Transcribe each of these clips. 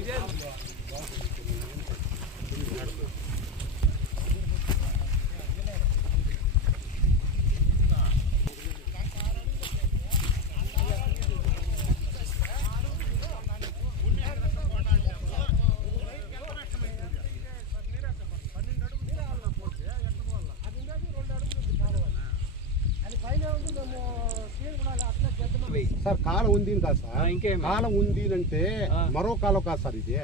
ఇదే sir column ఉంది కాదు సార్ ఇంకేమి కాలం ఉంది అంటే మరో కాలం కాదు సార్ ఇది.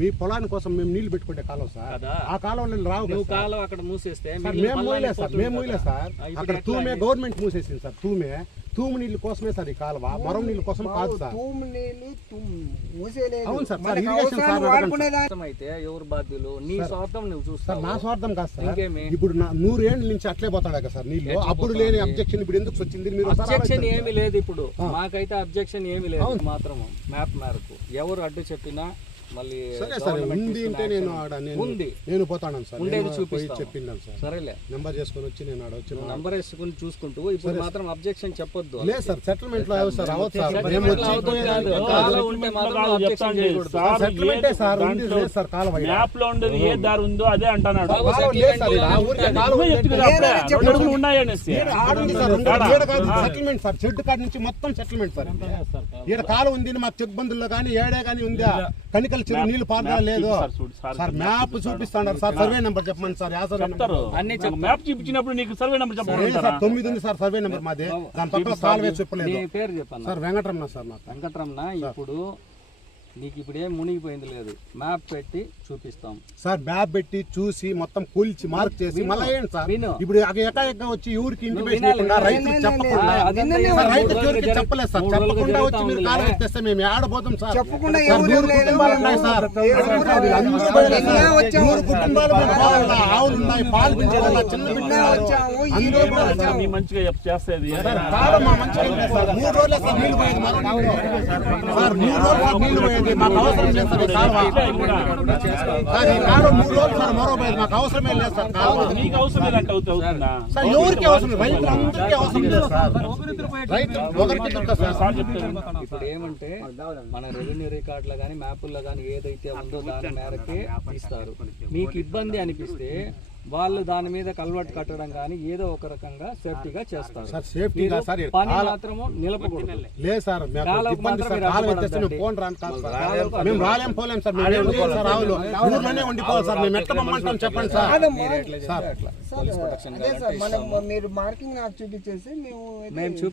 మీ పొలాని కోసం మేము నీళ్ళు పెట్టుకుంటే కాలం సార్. ఆ కాలంలో రావు. కాలం అక్కడ మూసేస్తే మేము మూయలే సార్ మేము మూయలే. సార్. అక్కడ తూమే? Government మూసేసింది sir తూమే. తూము నీళ్ళ కోసమే సార్ ఈ కాలువ మరో నీళ్ళ కోసం కాదు సార్. తూము నీళ్ళు అవును సార్, ఇరిగేషన్ సార్ అయితే ఎవరు బాధ్యులు? నీ స్వార్థం నువ్వు సార్ చూస్తావు నా స్వార్థం కాదు సార్. ఇంకేమి? ఇప్పుడు నా నూరేళ్ళ నుంచి అట్లే పోతాడు కదా సార్ నీళ్ళు. అప్పుడు? లేని అబ్జెక్షన్ ఇప్పుడు ఎందుకు వచ్చింది? మీరు అబ్జెక్షన్. ఏమీ లేదు ఇప్పుడు. మాకైతే అబ్జెక్షన్ ఏమీ లేదు. మాత్రం మ్యాప్ మేరకు ఎవరు అడ్డు చెప్పినా మళ్ళీ సరే సార్ government ఉంది అంటే నేను. ఆడ నేను ఉంది. నేను పోతాను సార్. ఉండేది చూపిస్తాము. చెప్పిండాను సార్. సరేలే. నెంబర్ చేసుకొని వచ్చి నేను ఆడ వచ్చి నంబర్ వేసుకుని చూసుకుంటూ ఇప్పుడు మాత్రం అబ్జెక్షన్ చెప్పొద్దు. లేదు సార్ సెటిల్మెంట్లో సార్ అవ్వదు సార్. మేము. సార్. సెటిల్మెంటే సార్ ఉంది లేదు సార్ కాలం. మ్యాప్లో ఉండేది ఏ దారి ఉందో అదే అంటున్నాడు. Sir sir settlement sir. చెడ్డు కాడ నుంచి మొత్తం సెటిల్మెంట్ సార్. ఈడ కాలం ఉంది మాకు చెక్ బంధుల్లో కానీ ఏడే కానీ ఉందా? కనికల చెరువు నీళ్ళు పారదా లేదు. సార్ మ్యాప్ చూపిస్తాడు సార్ సర్వే నెంబర్ చెప్పమని సార్ యా సర్వే నెంబర్ అన్ని మ్యాప్ చూపించినప్పుడు నీకు సర్వే నెంబర్ చెప్పమంటారా సార్ తొమ్మిది ఉంది సార్ సర్వే నెంబర్ మాది. దాని పక్కన కాలువే నీ చెప్పలేదు. పేరు చెప్పన్న. సార్ వెంకటరమణ సార్ వెంకటరమణ ఇప్పుడు నీకు ఇప్పుడు ఏం మునిగిపోయింది లేదు. మ్యాప్ పెట్టి చూపిస్తాం. సార్ మ్యాప్ పెట్టి చూసి మొత్తం కూల్చి మార్క్ చేసి మళ్ళీ ఏంటి సార్. ఇప్పుడు వచ్చి ఊరికి ఇంటిమేషన్. ఇవ్వకుండా చెప్పకుండా రైతు చెప్పలేదు సార్? చెప్పకుండా వచ్చి మీరు కాలం మేము ఆడబోతాం సార్. చెప్పకుండా నూరు. కుటుంబాలు ఉన్నాయి సార్. సార్. నూరు కుటుంబాలు? ఆవులు ఉన్నాయి పాలు చిన్న మంచిగా మూడు రోజులే సార్ నీళ్ళు పోయేది మరో నీళ్ళు. సార్ మూడు రోజులు సార్ నీళ్ళు పోయేది. మాకు అవసరం లేదు సార్ కాలువ. సార్ ఈ కాలువ మూడు రోజులు సార్ మరో పోయేది మాకు అవసరమే లేదు సార్ కాలువ. నీకు అవసరం లేదంటే అవుతుంది సార్ ఎవరికి అవసరం లేదు రైతులందరికీ అవసరం లేదు సార్. రైతు ఒకరికి సార్. ఇప్పుడు ఏమంటే మన రెవెన్యూ రికార్డులో కానీ మ్యాపుల్లో కానీ ఏదైతే ఉందో దాని మేరకే ఇస్తారు. మీకు ఇబ్బంది అనిపిస్తే వాళ్ళు దాని మీద కల్వర్ట్ కట్టడం కానీ ఏదో ఒక రకంగా సేఫ్టీగా చేస్తారు. సార్ సేఫ్టీగా సార్ పని మాత్రము నిలపకూడదు. లేదు సార్ ఇబ్బంది సార్ కాలం మేము ఫోన్ రాను కాదు సార్. మేము రాలేం పోలేం సార్ మేము ఏం చేయాలి సార్ ఆవులు ఊర్లోనే ఉండిపోవాలి సార్ మేము ఎట్లా పంపంటాం చెప్పండి సార్. సార్. మనం మీరు మార్కింగ్ నాకు చూపించేసి మేము